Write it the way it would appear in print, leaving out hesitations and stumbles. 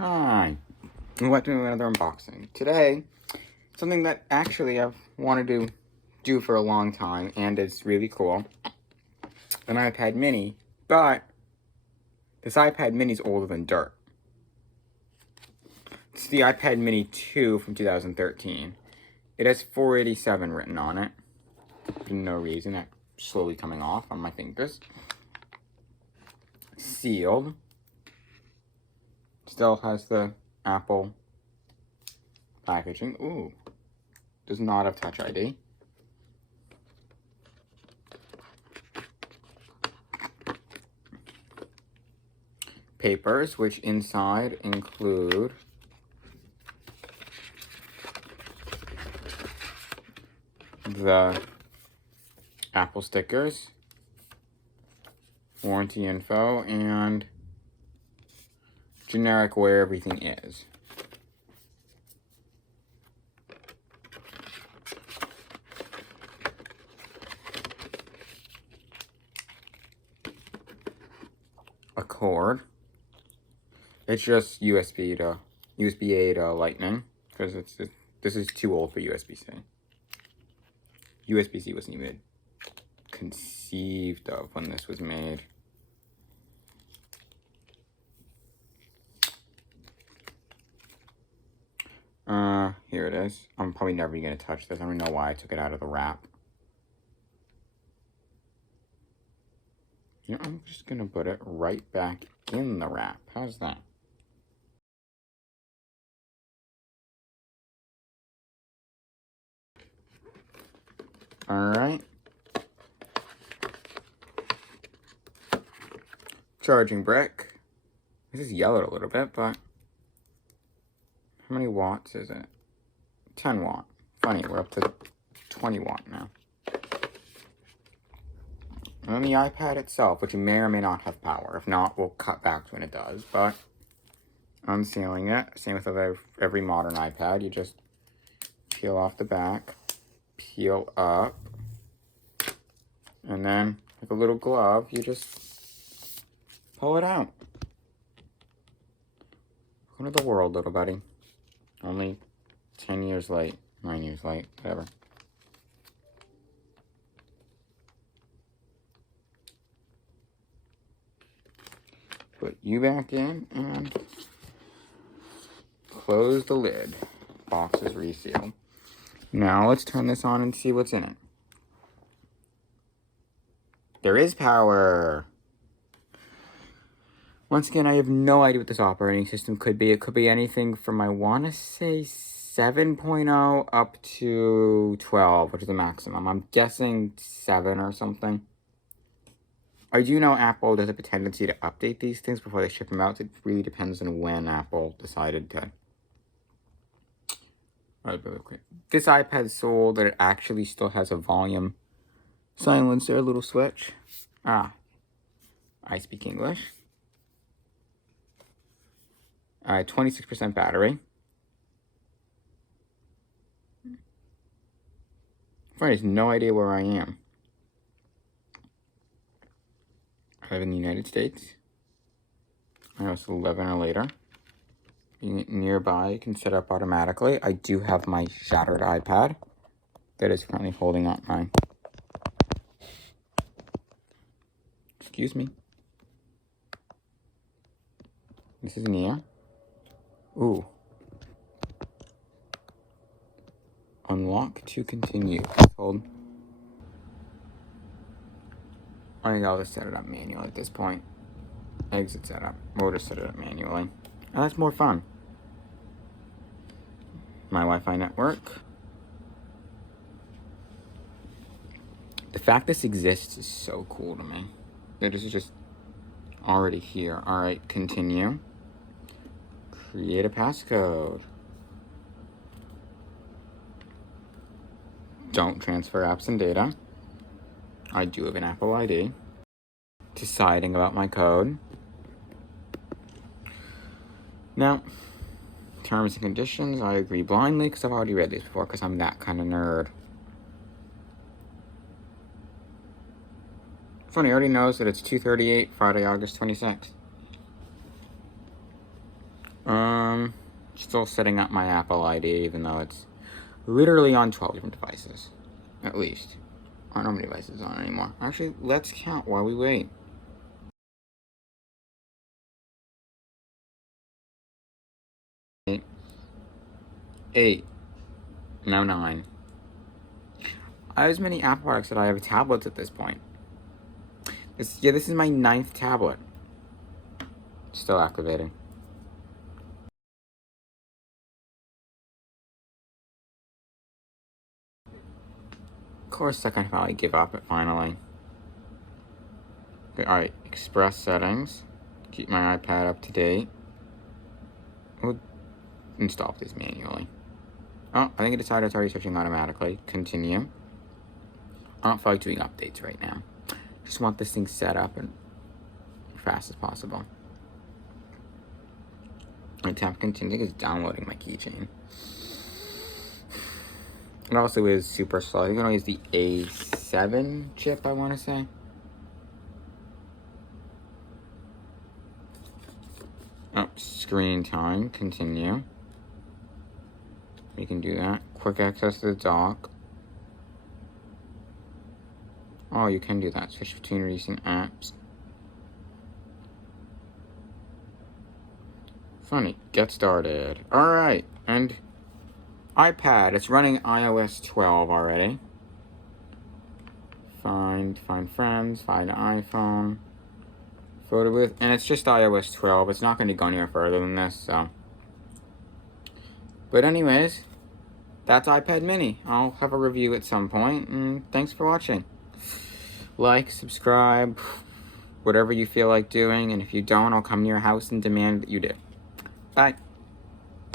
Hi, welcome to another unboxing. Today, something that actually I've wanted to do for a long time, and it's really cool. An iPad mini, but this iPad mini is older than dirt. It's the iPad mini 2 from 2013. It has 487 written on it. For no reason, that's slowly coming off on my fingers. Sealed. Still has the Apple packaging. Ooh. Does not have Touch ID. Papers, which inside include the Apple stickers, warranty info, and generic where everything is. A cord. It's just USB-A to Lightning, because this is too old for USB-C. USB-C wasn't even conceived of when this was made. Here it is. I'm probably never gonna touch this. I don't know why I took it out of the wrap. You know, I'm just gonna put it right back in the wrap. How's that? Alright. Charging brick. This is yellowed a little bit, but how many watts is it? 10 watt. Funny, we're up to 20 watt now. And then the iPad itself, which may or may not have power. If not, we'll cut back to when it does. But unsealing it, same with every modern iPad. You just peel off the back, peel up, and then with a little glove, you just pull it out. Welcome to the world, little buddy. Only 10 years late, 9 years late, whatever. Put you back in and close the lid. Box is resealed. Now let's turn this on and see what's in it. There is power. Once again, I have no idea what this operating system could be. It could be anything from, I want to say, 7.0 up to 12, which is the maximum. I'm guessing 7 or something. I do know Apple does have a tendency to update these things before they ship them out. It really depends on when Apple decided to. Alright, really quick. This iPad sold that it actually still has a volume silencer, a little switch. I speak English. 26% battery. I have no idea where I am. I live in the United States. I know it's 11 or later. Being nearby, you can set up automatically. I do have my shattered iPad that is currently holding up my... Excuse me. This is Nia. Ooh. Unlock to continue. Hold. I think I'll just set it up manually at this point. Exit setup. We'll just set it up manually. Oh, that's more fun. My Wi-Fi network. The fact this exists is so cool to me. This is just already here. Alright, continue. Create a passcode. Don't transfer apps and data. I do have an Apple ID. Deciding about my code. Now, terms and conditions, I agree blindly because I've already read these before because I'm that kind of nerd. Funny, already knows that it's 2:38, Friday, August 26th. Still setting up my Apple ID, even though it's literally on 12 different devices. At least. I don't know how many devices it's on anymore. Actually, let's count while we wait. 8. Now 9. I have as many Apple products that I have tablets at this point. This is my 9th tablet. Still activating. Of course, I can finally give up it finally. Okay, alright, express settings. Keep my iPad up to date. We'll install these manually. Oh, I think it decided it's already switching automatically. Continue. I don't feel like doing updates right now. Just want this thing set up and as fast as possible. I tap continue. It's downloading my keychain. It also is super slow. You're gonna use the A7 chip, I want to say. Oh, screen time. Continue. You can do that. Quick access to the dock. Oh, you can do that. Switch between recent apps. Funny. Get started. Alright. And iPad. It's running iOS 12 already. Find friends. Find iPhone. Photo booth. And it's just iOS 12. It's not going to go anywhere further than this, so. But anyways, that's iPad mini. I'll have a review at some point. And thanks for watching. Like, subscribe, whatever you feel like doing. And if you don't, I'll come to your house and demand that you do. Bye.